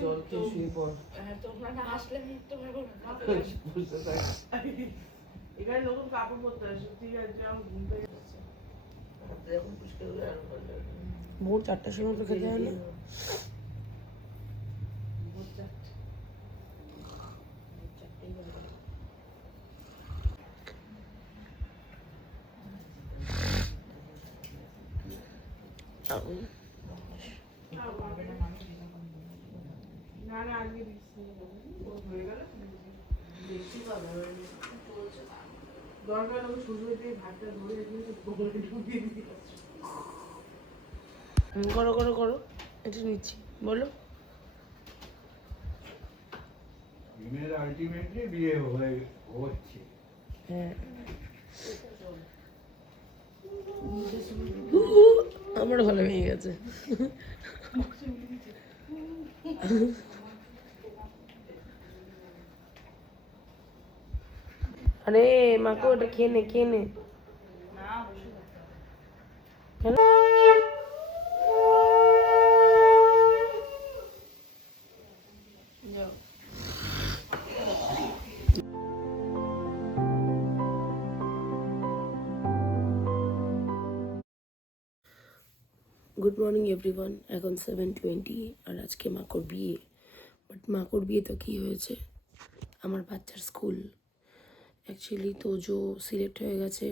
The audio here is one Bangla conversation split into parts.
জল খেয়ে শুয়ে পড়। হ্যাঁ, তোমরা না আসলে আমি তো পারব না বুঝতে থাক। এখানে নতুন কাপড় পরতে হয় সত্যি আছে আমার ঘুম থেকে যাচ্ছে। এখন পুষ্কর আরও ভোর চারটার সময় তো খেতে হয় না? ভোর চারটে। চারটেই বাজে। না না আজকে দিচ্ছি ও হয়ে গেল দেখছি পাবে দরকার হলে শুরু হয়ে ভাতটা ধরে দিয়ে ঢুকিয়ে দিয়ে করো করো করো। এটা নিচ্ছি বলো। মেয়ের আলটিমেটলি বিয়ে হয়ে হচ্ছে। হ্যাঁ। আমারও ভালো ভেঙে গেছে। আরে মাকে ওটা খেয়ে নে খেয়ে নে কেন? গুড মর্নিং এভরিওয়ান এখন সেভেন টোয়েন্টি আর আজকে মাকড় বিয়ে বাট মাকড় বিয়ে তো কী হয়েছে আমার বাচ্চার স্কুল অ্যাকচুয়ালি তোজো সিলেক্ট হয়ে গেছে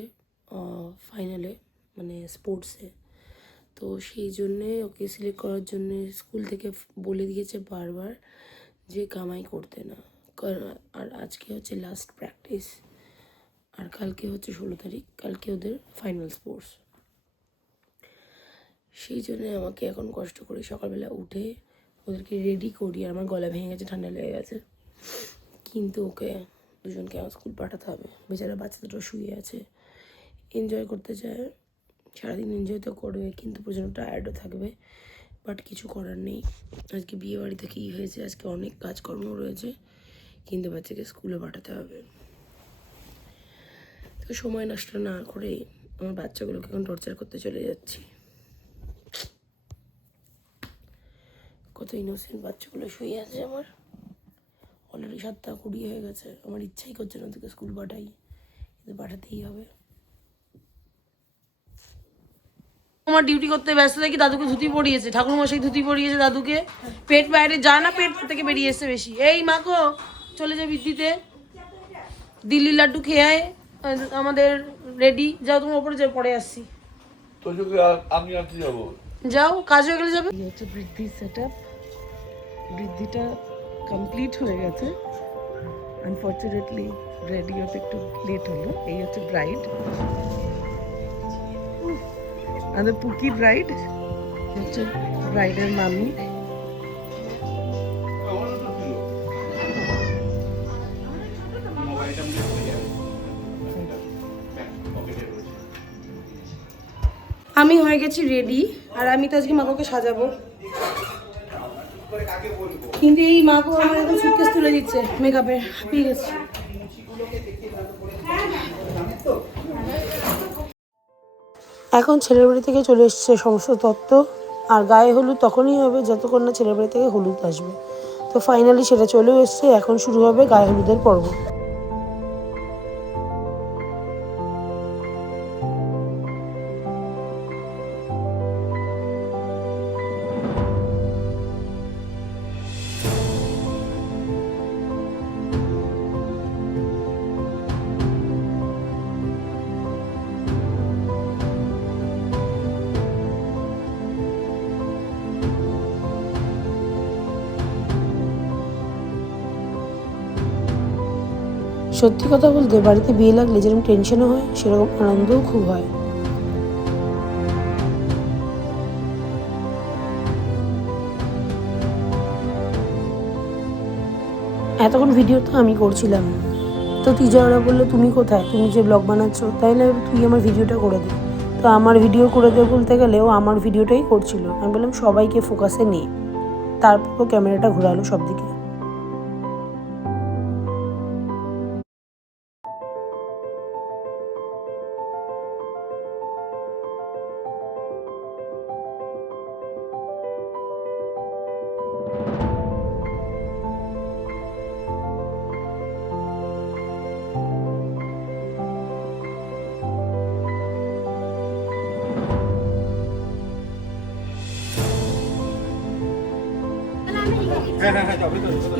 ফাইনালে মানে স্পোর্টসে তো সেই জন্যে ওকে সিলেক্ট করার জন্যে স্কুল থেকে বলে দিয়েছে বারবার যে কামাই করতে না। আর আজকে হচ্ছে লাস্ট প্র্যাকটিস আর কালকে হচ্ছে ষোলো তারিখ, কালকে ওদের ফাইনাল স্পোর্টস সেই জন্য আমাকে এখন কষ্ট করে সকালবেলা উঠে ওদেরকে রেডি করি আর আমার গলা ভেঙে গেছে, ঠান্ডা লেগে গেছে। কিন্তু ওকে দুজনকে আমার স্কুল পাঠাতে হবে। বেচারা বাচ্চা দুটো শুয়ে আছে। এনজয় করতে চায়। সারাদিন এনজয় তো করবে, কিন্তু প্রচণ্ড টায়ার্ডও থাকবে। বাট কিছু করার নেই। আজকে বিয়ে বাড়িতে কী হয়েছে। আজকে অনেক কাজকর্ম রয়েছে। কিন্তু বাচ্চাকে স্কুলে পাঠাতে হবে। তো সময় নষ্ট না করে আমার বাচ্চাগুলোকে এখন টর্চার করতে চলে যাচ্ছি। কত ইনোসেন্ট বাচ্চাগুলো শুয়ে আছে আমার। অলরেডি সাতটা কুড়ি হয়ে গেছে। আমার ইচ্ছাই করছে না তোকে স্কুল পাঠাই কিন্তু পাঠাতেই হবে। আমার ডিউটি করতে ব্যস্ত থাকি দাদুকে ধুতি পরিয়েছে ঠাকুর মশাই ধুতি পরিয়েছে দাদুকে? পেট বাইরে যায় না পেট থেকে বেরিয়ে এসছে বেশি। এই মাকো চলে যা বৃদ্ধিতে দিল্লি লাড্ডু খেয়ে আমাদের রেডি যাও তোমার ওপরে যে পরে আসছি। আমি যাব? যাও কাজ হয়ে গেলে যাবে। হচ্ছে বৃদ্ধির সেট আপ বৃদ্ধিটা কমপ্লিট হয়ে গেছে। আনফর্চুনেটলি রেডি হতে একটু লেট হলো। এই হচ্ছে ব্রাইড আমাদের পুকি ব্রাইড হচ্ছে ব্রাইডের মামি। আমি হয়ে গেছি রেডি আর আমি তো আজকে মাকে সাজাবো। কিন্তু এই মা বাবা আমার এখন সুটকেস তুলে দিচ্ছে মেকআপের হাঁপিয়ে গেছে এখন ছেলের বাড়ি থেকে চলে এসছে সমস্ত তত্ত্ব আর গায়ে হলুদ তখনই হবে যতক্ষণ না ছেলের বাড়ি থেকে হলুদ আসবে। তো ফাইনালি সেটা চলেও এসছে এখন শুরু হবে গায়ে হলুদের পর্ব। সত্যি কথা বলতে বাড়িতে বিয়ে লাগলে যেরকম টেনশনও হয়, সেরকম আনন্দও খুব হয়। এতক্ষণ ভিডিও তো আমি করছিলাম। তো তিজা ওরা বলল, তুমি কোথায়? তুমি যে ব্লগ বানাচ্ছ তাইলে তুই আমার ভিডিওটা করে দে। তো আমার ভিডিও করে দে বলতে গেলে ও আমার ভিডিওটাই করছিল। আমি বললাম, সবাইকে ফোকাসে নে। তারপর ক্যামেরাটা ঘোরালো সব দিকে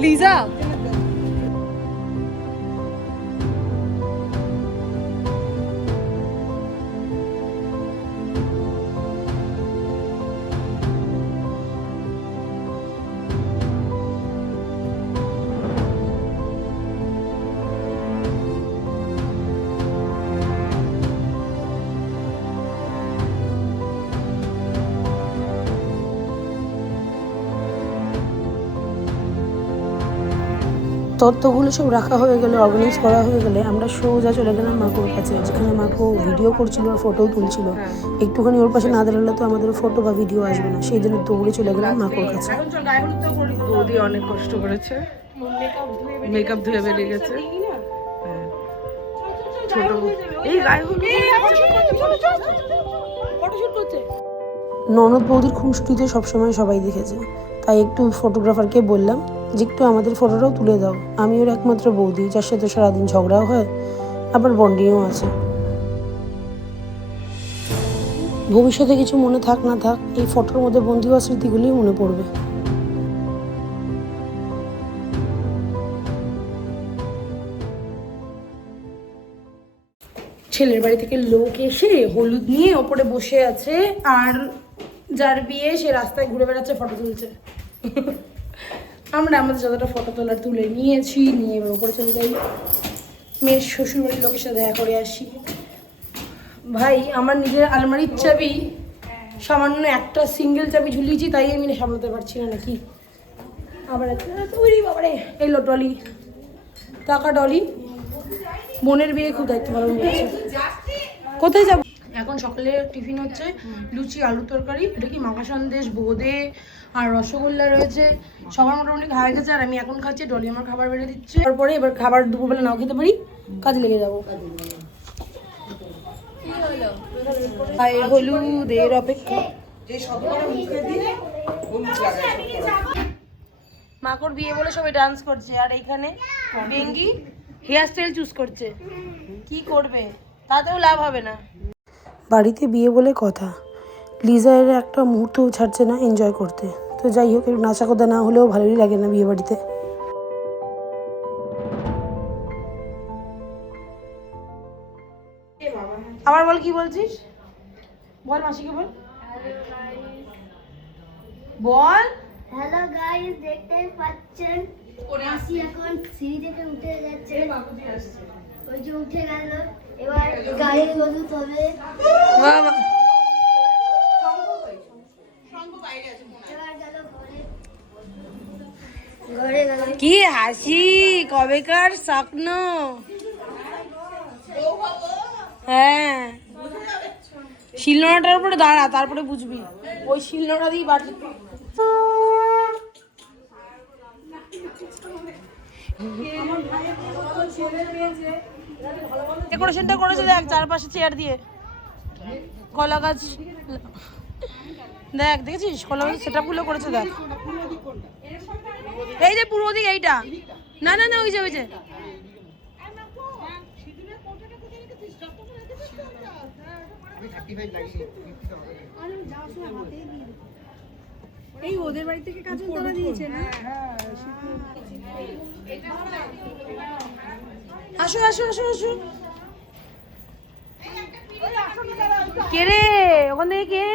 লিজা তত্ত্বগুলো সব রাখা হয়ে গেলে অর্গানাইজ করা হয়ে গেলে। আমরা সোজা চলে গেলাম মাকুর কাছে যেখানে মাকু ভিডিও করছিল আর ফটোও তুলছিল। একটুখানি ওর পাশে না দাঁড়ালে তো আমাদের ফটো বা ভিডিও আসবে না। সেই জন্য দৌড়ে চলে গেলাম মাকুর কাছে। বৌদি অনেক কষ্ট করেছে। মেকআপ ধুয়ে বেরিয়ে গেছে। হ্যাঁ। ছোট এই ননদ বৌদির খুনসুটিতে সবসময় সবাই দেখেছে। তাই একটু ফটোগ্রাফারকে বললাম যে একটু আমাদের ফটোটাও তুলে দাও। আমি ওর একমাত্র বৌদি, যার সাথে সারাদিন ঝগড়াও হয়, আবার বন্ডিংও আছে। ভবিষ্যতে কিছু মনে থাক, না থাক, এই ফটোর মধ্যে বন্দি হওয়া স্মৃতিগুলোই মনে পড়বে। ছেলের বাড়ি থেকে লোক এসে হলুদ নিয়ে ওপরে বসে আছে, আর যার বিয়ে সে রাস্তায় ঘুরে বেড়াচ্ছে, ফটো তুলছে। আমরা আমাদের যতটা ফটো তোলার তুলে নিয়েছি নিয়ে এবার ওপরে চলে যাই। মেয়ের শ্বশুর বাড়ির লোকের সাথে দেখা করে আসি। ভাই আমার নিজের আলমারির চাবি সামান্য একটা সিঙ্গেল চাবি ঝুলিয়েছি তাই আমি সামলাতে পারছি না নাকি? আবার ওরে বাবারে এলো টলি টাকা ডলি বোনের বিয়ে খুব দায়িত্ব পালন করছে। কোথায় যাব? এখন সকালে টিফিন হচ্ছে লুচি আলু তরকারি এটা কি মাখা সন্দেশ বোঁদে আর রসগোল্লা রয়েছে। সবার মোটামুটি খাওয়া গেছে, আর আমি এখন খাচ্ছি, ডলি আমার খাবার বেড়ে দিচ্ছে। তারপরে এবার খাবার দুপুরবেলা নাও খেতে পারি, কাজে লেগে যাব। গায়ে হলুদের অপেক্ষা। হলুদ মাকড় বিয়ে বলে সবাই ডান্স করছে, আর এইখানে বেঙ্গি হেয়ার স্টাইল চুজ করছে। কি করবে? তাতেও লাভ হবে না। বাড়িতে বিয়ে বলে কথা। লিজা একটা মুহূর্তও ছাড়ছে না এনজয় করতে। তো যাই হোক একটু নাচা কথা না হলেও ভালোই লাগে না বিয়ে বাড়িতে। আবার বল কি বলছিস? বল মাসিকে বল। বল। হ্যালো গাইস দেখতে পাচ্ছেন? মাসি এখন সিঁড়ি থেকে উঠে যাচ্ছে ওই যে উঠে গেল। এবার এবার গেল ঘরে গেল কি হাসি, কবেকার স্বপ্ন? হ্যাঁ। শিলনোড়াটার উপরে দাঁড়া, তারপরে বুঝবি। ওই শিলনোড়া দিয়ে বাটি ডেকোরেশনটা করেছে দেখ, চারপাশে চেয়ার দিয়ে। কলা গাছ। দেখ দেখেছিস? কলা গাছ সেটা গুলো করেছে দেখ। এই যে পূর্ব দিক এইটা। না না না ওই যে ওই যে। এই ওদের বাড়ি থেকে কাজল তোলা দিয়েছে না? আসো আসো আসো আসো। কে রে? ওখান থেকে কে?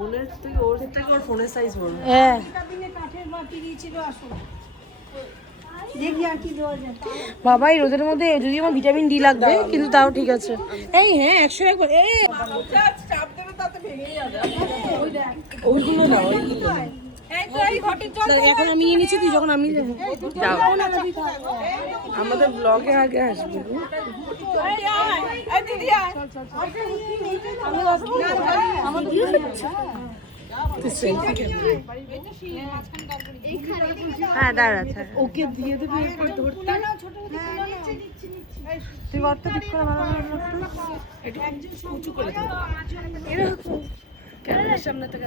বোনের থেকে ওর থেকে ওর ফোনের সাইজ বড়। হ্যাঁ। কাঠের বাটি দিয়েছিল বাবা এই রোদের মধ্যে যদি আমার ভিটামিন ডি লাগবে কিন্তু তাও ঠিক আছে। এই হ্যাঁ একশো একবার। ওইগুলো না এখন আমি নিয়ে নিচ্ছি তুই যখন আমি আমাদের ব্লগে আগে আসবে। হ্যাঁ ওকে দিয়ে দেবে এরপর ধরতে। তুই ঘরটা ঠিক করে ভালো উঁচু করে দেবো ক্যামেরার সামনে থেকে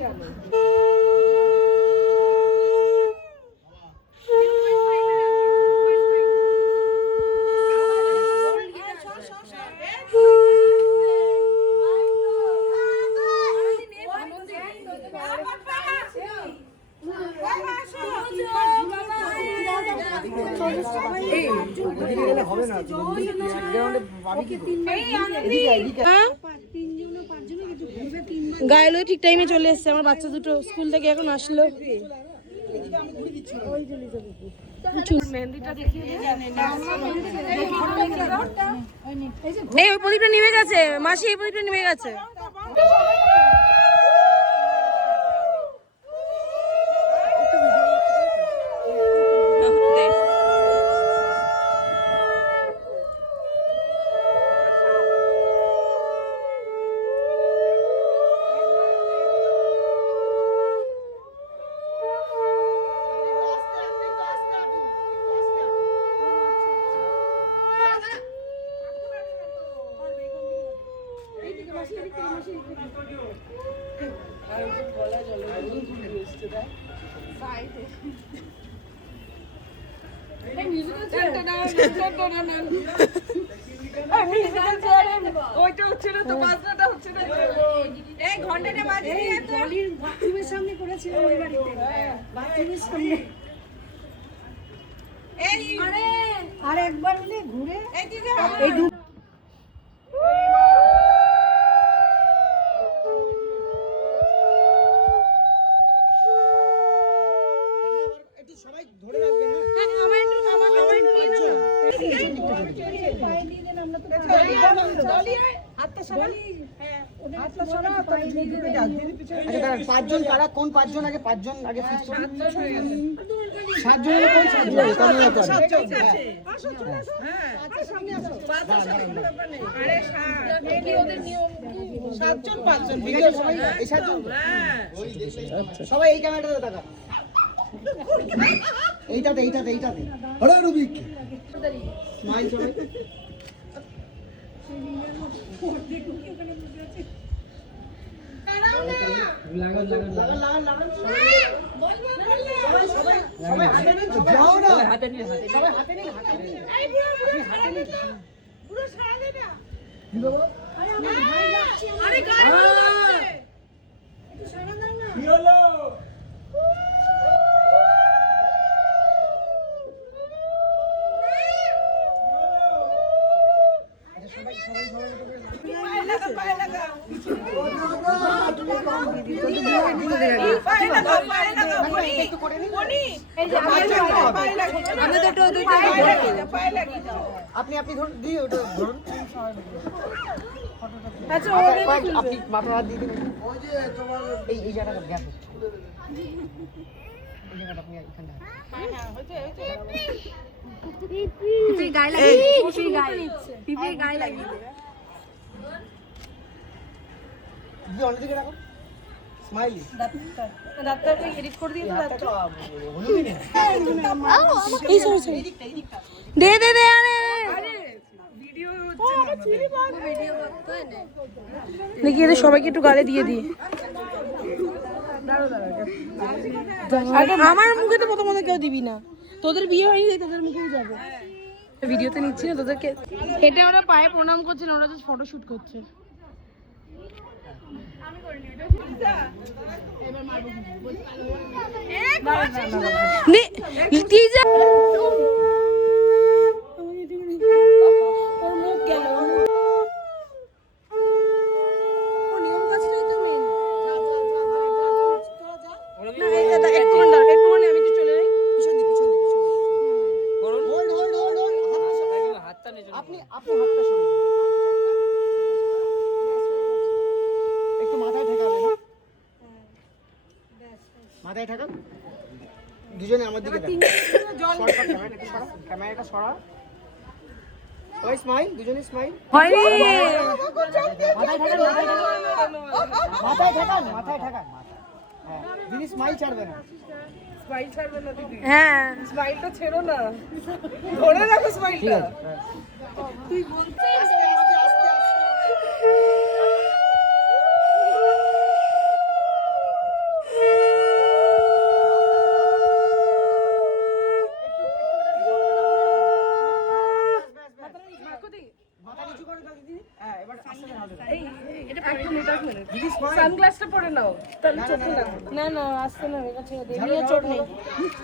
গায়েলো এসছে, আমার বাচ্চা দুটো স্কুল থেকে এখন আসলো। এই, ওই প্রদীপটা নেমে গেছে। মাসি, এই প্রদীপটা নিভে গেছে। ওইটা হচ্ছে না তো বাজনাটা হচ্ছে না এই ঘন্টাটা বাথরুমের সামনে করেছিলাম ওই বাড়িতে বাথরুমের সামনে আর একবার ঘুরে এই দু কারা কোন পাঁচজন আগে পাঁচজন আগে কোন সাতজন? সবাই এই? ক্যামেরাটাতে তাকা এইটাতে এইটাতে এইটাতে। আরে রুবিক। স্মাইল সবাই লাগান লাগান লাগান লাগান সবাই সবাই সবাই হাতে নিন যাও না হাতে নিন সবাই হাতে নিন হাতে নিন আপনি হাতে নিন কি হলো আপনি আপনি ধরুন দিয়ে ওটা ধরুন আচ্ছা হাত দিয়ে দিন এই এই জায়গাটা অন্যদিকে রাখো স্মাইলি এডিট করে দিয়ে এই সরি সরি দে দে দে আরে দেখি এদের সবাইকে একটু গালে দিয়ে দিই। আমার মুখে তো প্রথমত কেউ দিবি না। তোদের বিয়ে হয়নি তাই তোদের মুখেই যাবে। ভিডিওতে নিচ্ছি না তোদেরকে। এটা ওরা পায়ে প্রণাম করছে না, ওরা ফটো শুট করছে। নে তুই স্মাইল দুজনে হয়নি মাথায় ঠাকান মাথায় ঠাকান হ্যাঁ দিদি স্মাইল ছাড়বে না হ্যাঁ ঠিক আছে হ্যাঁ। মাথা নিচু করে দাও দিদি হ্যাঁ এবার আস্তে করে হাত ধরো। দিদি স্মাইল সানগ্লাসটা পরে নাও তাহলে চোখে না না না আসতে না এটা ছেড়ে দে এমনিও চোখ নেই।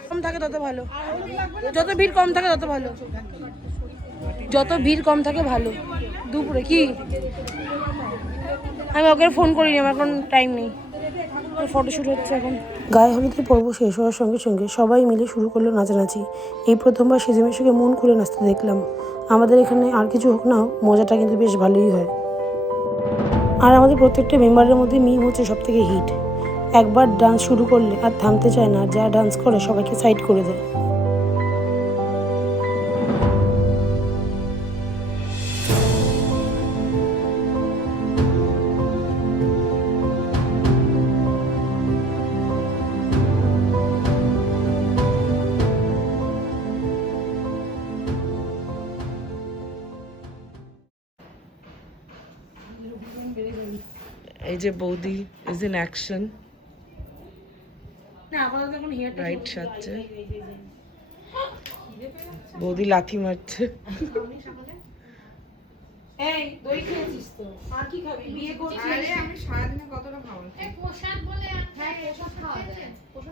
কম থাকে তত ভালো। যত ভিড় কম থাকে তত ভালো। যত ভিড় কম থাকে ভালো। দুপুরে কি? আমি ওকে ফোন করিনি আমার এখন টাইম নেই। ফটোশুট হচ্ছে এখন। গায়ে হলুদের পর্ব শেষ হওয়ার সঙ্গে সঙ্গে সবাই মিলে শুরু করল নাচানাচি। এই প্রথমবার সেজেমেশুকে মন খুলে নাচতে দেখলাম। আমাদের এখানে আর কিছু হোক না মজাটা কিন্তু বেশ ভালোই হয়। আর আমাদের প্রত্যেকটা মেম্বারের মধ্যে মিম হচ্ছে সব থেকে হিট একবার ডান্স শুরু করলে আর থামতে চায় না, যা ডান্স করে সবাইকে সাইড করে দেয়। এই যে বৌদি ইজ ইন অ্যাকশন না আপাতত এখন হেয়ারটা রাইট সাজছে। বৌদি লাথি মারছে। এই দই খেয়েছিস তো? আর কি খাবি? বিয়ে করছিস? আরে আমি সারাদিনে কতটা খাব?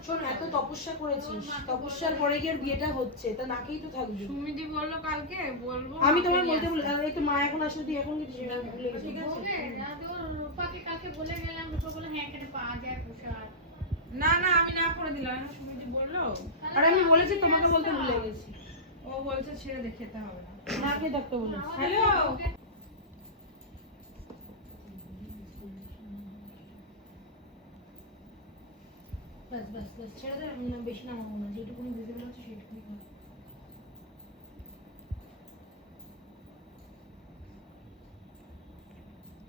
শোন এত তপস্যা করেছিস। তপস্যার পরে গিয়ে আর বিয়েটা হচ্ছে তা নাকেই তো থাকবি। সুমিদি বলল কালকে বলব আমি তোমার বলতে বলে আর এই তো মা এখন আসলে তুই এখন কিছু ভুলে গেছিস। ঠিক আছে রূপাকে কালকে বলে গেলাম রূপা বলে হ্যাঁ এখানে পাওয়া যায় পোশাক না না আমি না করে দিলাম। এখন সুমিদি বলল। আর আমি বলেছি তোমাকে বলতে ভুলে গেছি। ও বলছে ছেড়ে দে খেতে হবে না। নাকে থাকতে বলেছি? হ্যালো? ব্যাস ব্যাস ব্যাস ছেড়ে দে আমি না বেশি নামাবো না। যেটুকুনি ভিজিবল আছে সেটুকুনি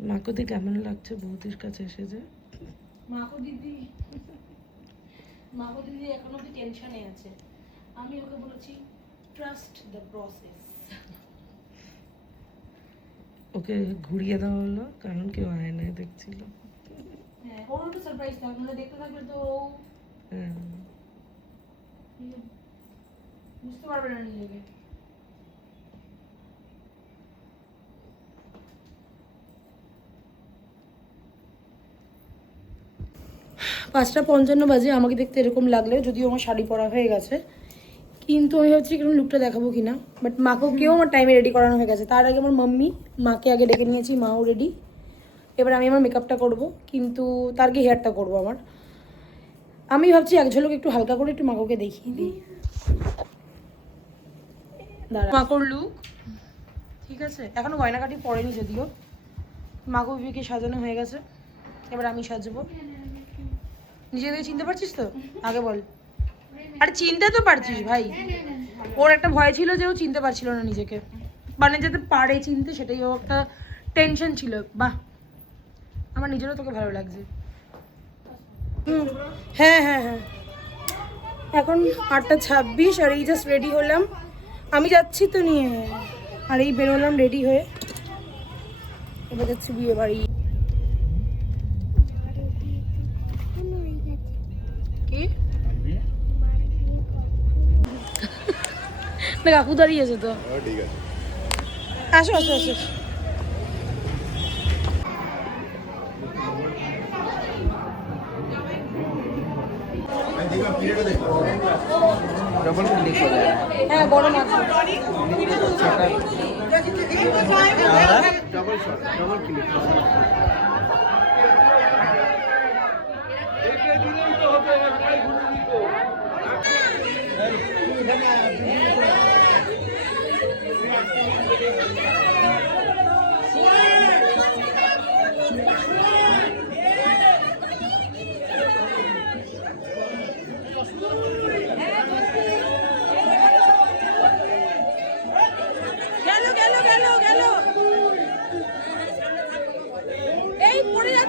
মাকুদি কেমন লাগছে বৌদির কাছে এসে যে? মাকো দিদি। মাকো দিদি এখন অব্দি টেনশনে আছে। আমি ওকে বলেছি ট্রাস্ট দ্য প্রসেস ওকে ঘুরিয়ে দেওয়া হলো কারণ কেউ আয়নায় দেখছিল। হ্যাঁ ওর একটু সারপ্রাইজ থাক মানে দেখতে থাকলে তো ও হ্যাঁ। বুঝতে পারবে না নিজেকে। পাঁচটা পঞ্চান্ন বাজে, আমাকে দেখতে এরকম লাগলেও যদিও আমার শাড়ি পরা হয়ে গেছে। কিন্তু আমি ভাবছি কীরকম লুকটা দেখাবো কিনা। বাট মাকেও আমার টাইমে রেডি করানো হয়ে গেছে। তার আগে আমার মাম্মি মাকে আগে ডেকে নিয়েছি, মাও রেডি এবার আমি আমার মেকআপটা করব, কিন্তু তার আগে হেয়ারটা করব আমার। আমি ভাবছি এক ঝলক একটু হালকা করে একটু মাকে দেখিয়ে দিই। দাঁড়া। মাকড় লুক ঠিক আছে? এখনও গয়নাকাটি পড়েনি যদিও। মাকো সাজানো হয়ে গেছে। এবার আমি সাজবো। নিজে থেকে চিনতে পারছিস তো? আগে বল। আরে চিনতে তো পারছিস ভাই। ওর একটা ভয় ছিল যে ও চিনতে পারছিল না নিজেকে। মানে যাতে পারে চিনতে সেটাই ও একটা টেনশন ছিল। বাহ। আমার নিজেরও তোকে ভালো লাগছে। হুম। হ্যাঁ হ্যাঁ হ্যাঁ। এখন আটটা ছাব্বিশ আর এই জাস্ট রেডি হলাম। আমি যাচ্ছি তো নিয়ে। আর এই বেরোলাম রেডি হয়ে। এবার যাচ্ছি বিয়ে বাড়ি। না কাকু দাঁড়িয়েছে তো। ঠিক আছে। আসো আসো আসো। হ্যাঁ গরম আছে গেল গেল গেল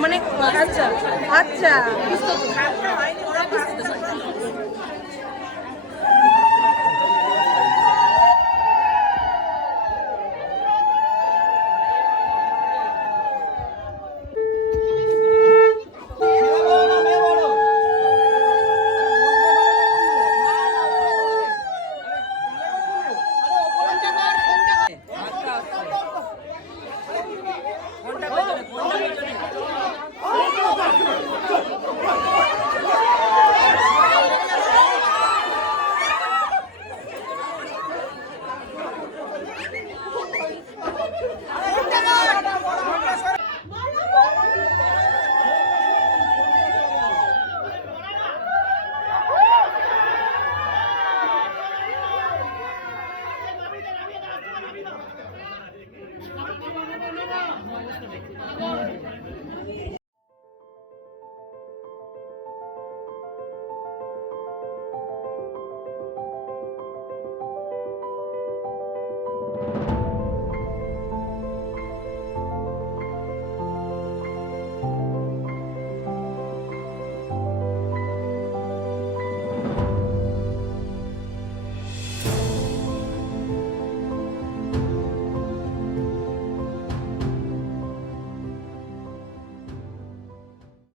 মানে আচ্ছা। আচ্ছা। পারছি।